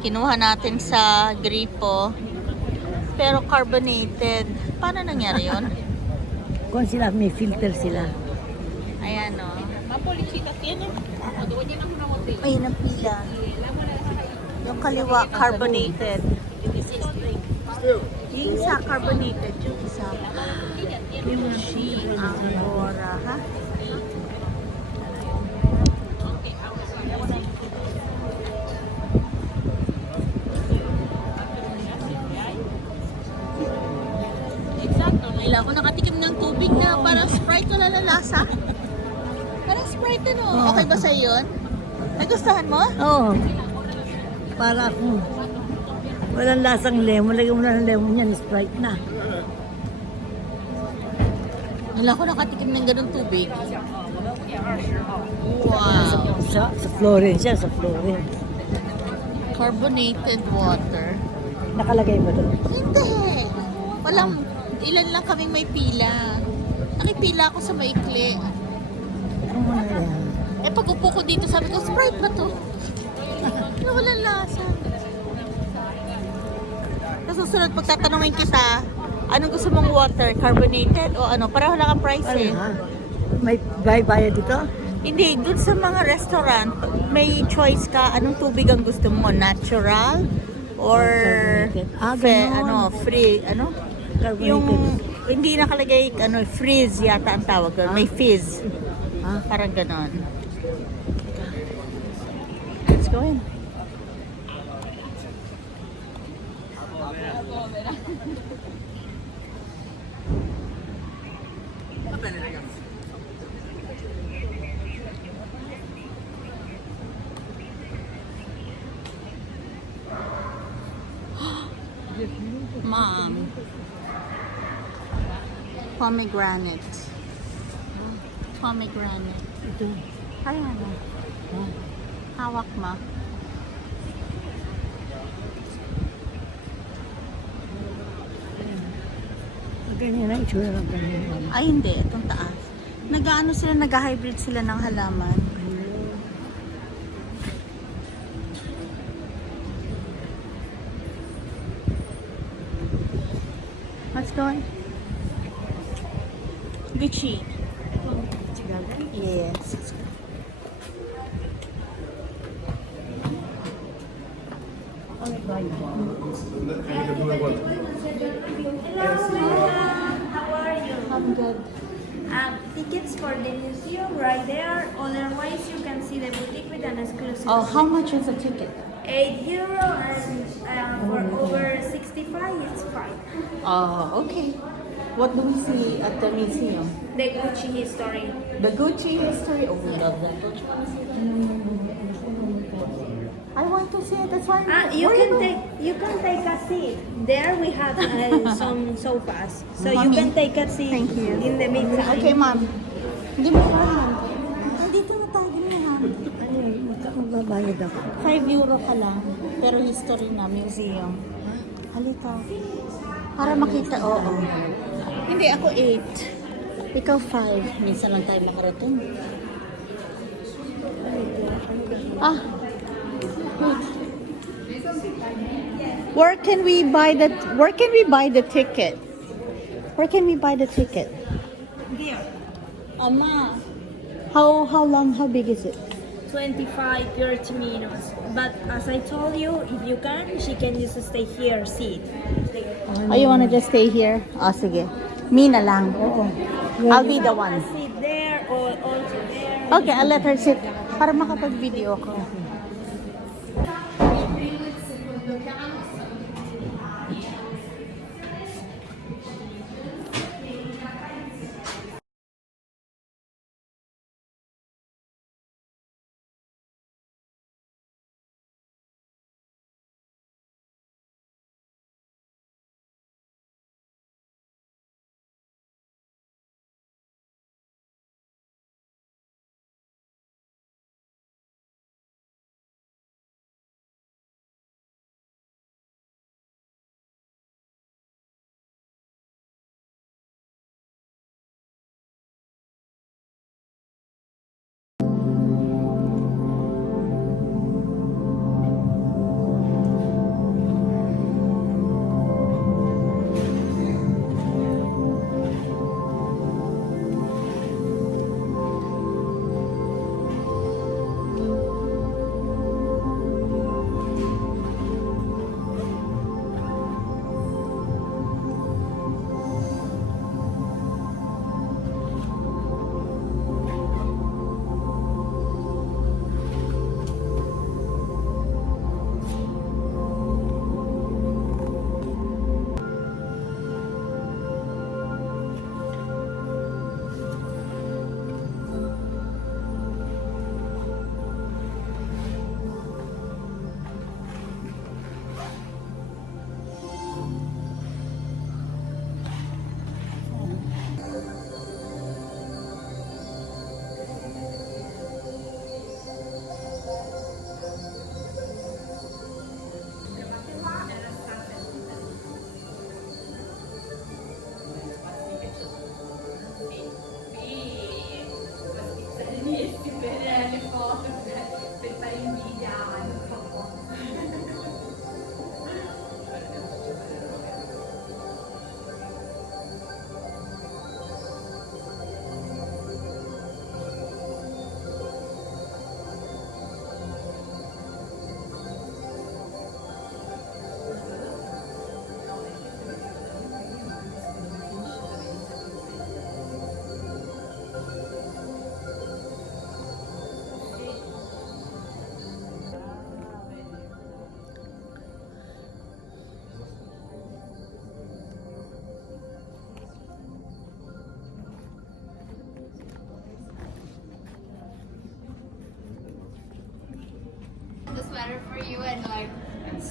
Kinuha natin sa gripo. Pero carbonated. Paano nangyari yun? Kung sila, may filter sila. Ayan o. Ayun ang pila. Yung kaliwa, carbonated. Yung isa, carbonated. Yung isa, Mushi Angora, ha? Kailangan ko nakatikim ng tubig na parang Sprite wala na lasa. Parang Sprite ano? Okay ba sa yun? Nagustuhan mo? Oo. Para akong walang lasang lemon. Lagyan mo na ng lemon yan, Sprite na. Wala ko nakatikim ng ganung tubig. Wow. Sa Florence yan, sa Florence. Carbonated water. Nakalagay ba doon? Hindi. Walang, ilan lang kaming may pila. Nakipila ako sa maikli. Ano na yan? Eh pag upo ko dito, sabi ko, Sprite ba to? Walang lasa. Sa susunod, pagtatanungin kita, anong gusto mong water? Carbonated o ano? Pareho lang ang price eh. May bayad dito? Hindi, dun sa mga restaurant, may choice ka anong tubig ang gusto mo, natural or ganon. free, Carbonated. yung hindi nakalagay freeze yata ang tawag doon, may fizz. Parang ganon. Let's go in. Mom. Pomegranate. Pomegranate. Ito. Ay, ano? Hawak mo. Ganyan na itsura ng ganyan. Ay, hindi. Itong taas. Nag-ano sila, nag-hybrid sila ng halaman. Let's go. Gucci. Yes. How are you? I'm good. Tickets for the museum right there. Otherwise, you can see the boutique with an exclusive. Oh, how much is a ticket? €8 and for over 65, it's fine. Oh, okay. What do we see at the museum? The Gucci history. The Gucci history. Oh, we love that. I want to see it. That's why. You can take a seat. There we have some sofas, so you Mommy. can take a seat. Thank you. In the meantime. Okay, ma'am. Hindi mo kailangan. Nandito na tayo na. Ano yun? Magbabayad ako. €5 ka lang. Pero history na, museum. Halika. Para makita, oo. Hindi, ako 8. Ikaw 5. Minsan lang tayo makarating. Ah. Wait. Where can we buy the ticket? Where can we buy the ticket? Here, Ama. How big is it? 25, 30 minutes. But as I told you, if you can, she can just stay here, sit. Oh, you wanna just stay here? Oh, sige. Me na lang. Oo. I'll be the one. Sit there or also there. Okay, I'll let her sit. Para makapag-video ko.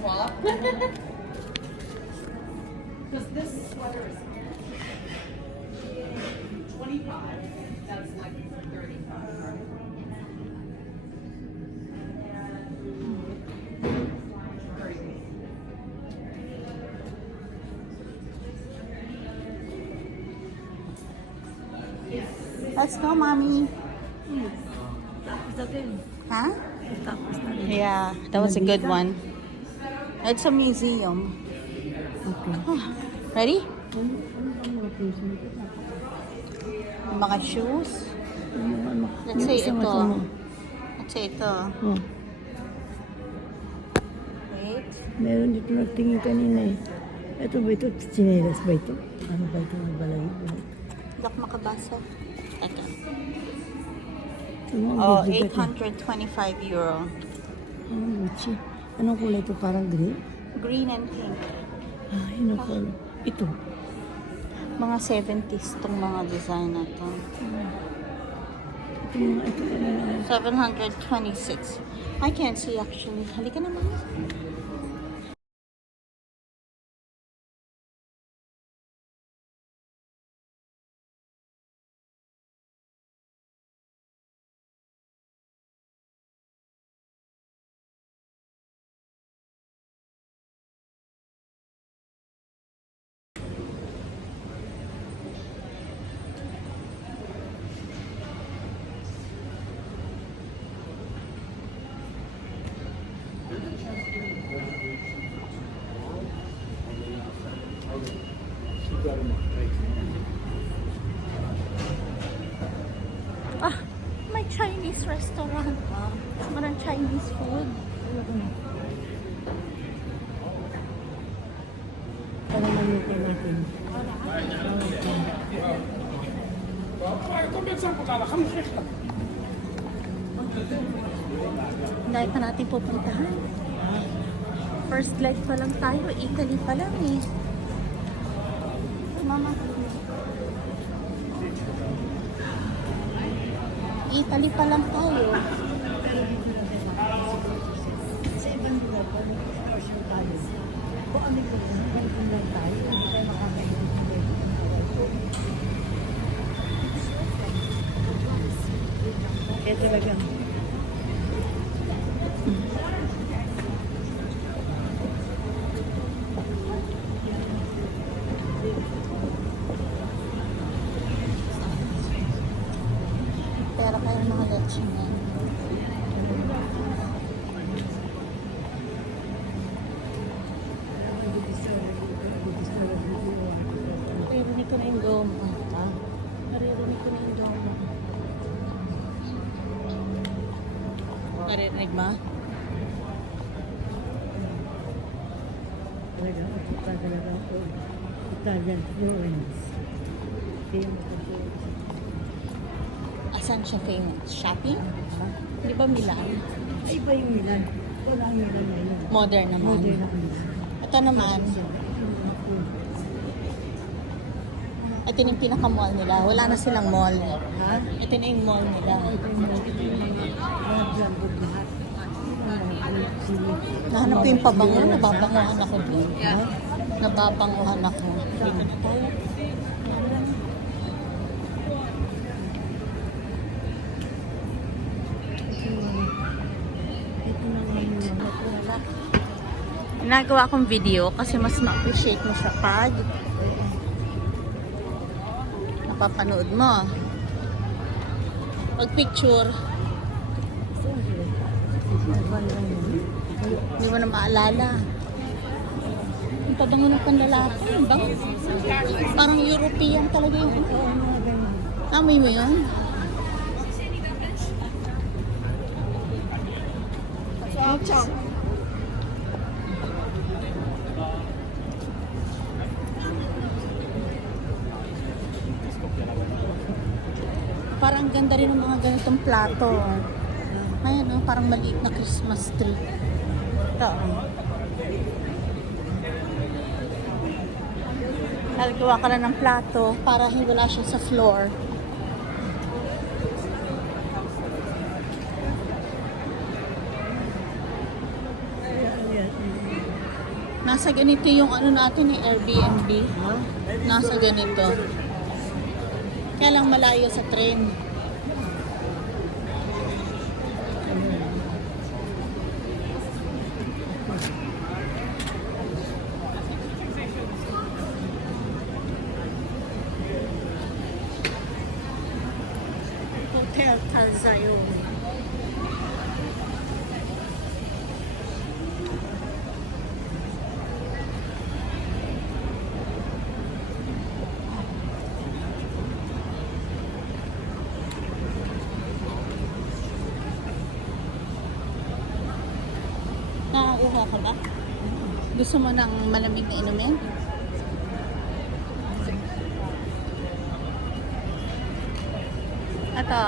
swap. Because this sweater is 25. That's like 35. Right? Let's go, mommy. Tapos na din. Huh? Tapos na rin. Yeah, that was a good one. It's a museum. Okay. Ready? Ano ang mga puso nito? Mga shoes. Ano? Let's say ito. Let's say ito. Oh, Wait. meron dito nagtingin kanina eh. Ito ba ito? Chinelas ba ito? Ano ba ito? Balay? Hindi ako makabasa. Teka. Ito mga Oh, bibigat eh. 825 euro. Gucci. Anong kulay ito? Parang green? Green and pink. Ay, naku. Ito. Mga 70s tong mga design na to. Ito mga ito. Ano? 726. I can't see actually. Halika naman. Ah, may Chinese restaurant. Marang Chinese food. Parang maluto natin. Dahil pa natin pupuntahan. First leg pa lang tayo. Italy pa lang eh. Mama. Italy pa lang tayo. Sa ibang lugar, pag ocean tayo, kung ano yung lugar tayo, hindi tayo makakain. Kaya talagang Pero kaya mga lechon na. Naririnig ko na yung goma. Naririnig ko na yung goma. Naririnig ba? talagang Italian Florence. Kaya makapagod. Asan siya famous? Shopping? Di ba Milan? Ay, iba yung Milan. Wala ang Milan ngayon. Modern naman. Modern na Milan. Ito naman, ito na yung pinaka-mall nila. Wala na silang mall. Ha? Ito na yung mall nila. Ito yung mga branded lahat. Nahanap ko yung pabango. Nababanguhan ako doon. Nababanguhan ako. Dito na tayo. Ito na nga yung mga Ginagawa akong video kasi mas ma-appreciate mo siya pag napapanood mo. Pag picture, hindi mo na maalala. Yung pabango ng panlalaki. Ang bango. Parang European talaga yung ano. Amoy mo yun? Ciao, ciao. Parang ganda rin ng mga ganitong plato. Ayan, oh, parang maliit na Christmas tree. Ito. Nagawa ka na ng plato para wala siya sa floor. Nasa ganito yung ano natin eh, Airbnb. Ha? Nasa ganito. Kaya lang malayo sa train. Hotel Talzayon. Nakakuha ka ba? Gusto mo ng malamig na inumin? Ito.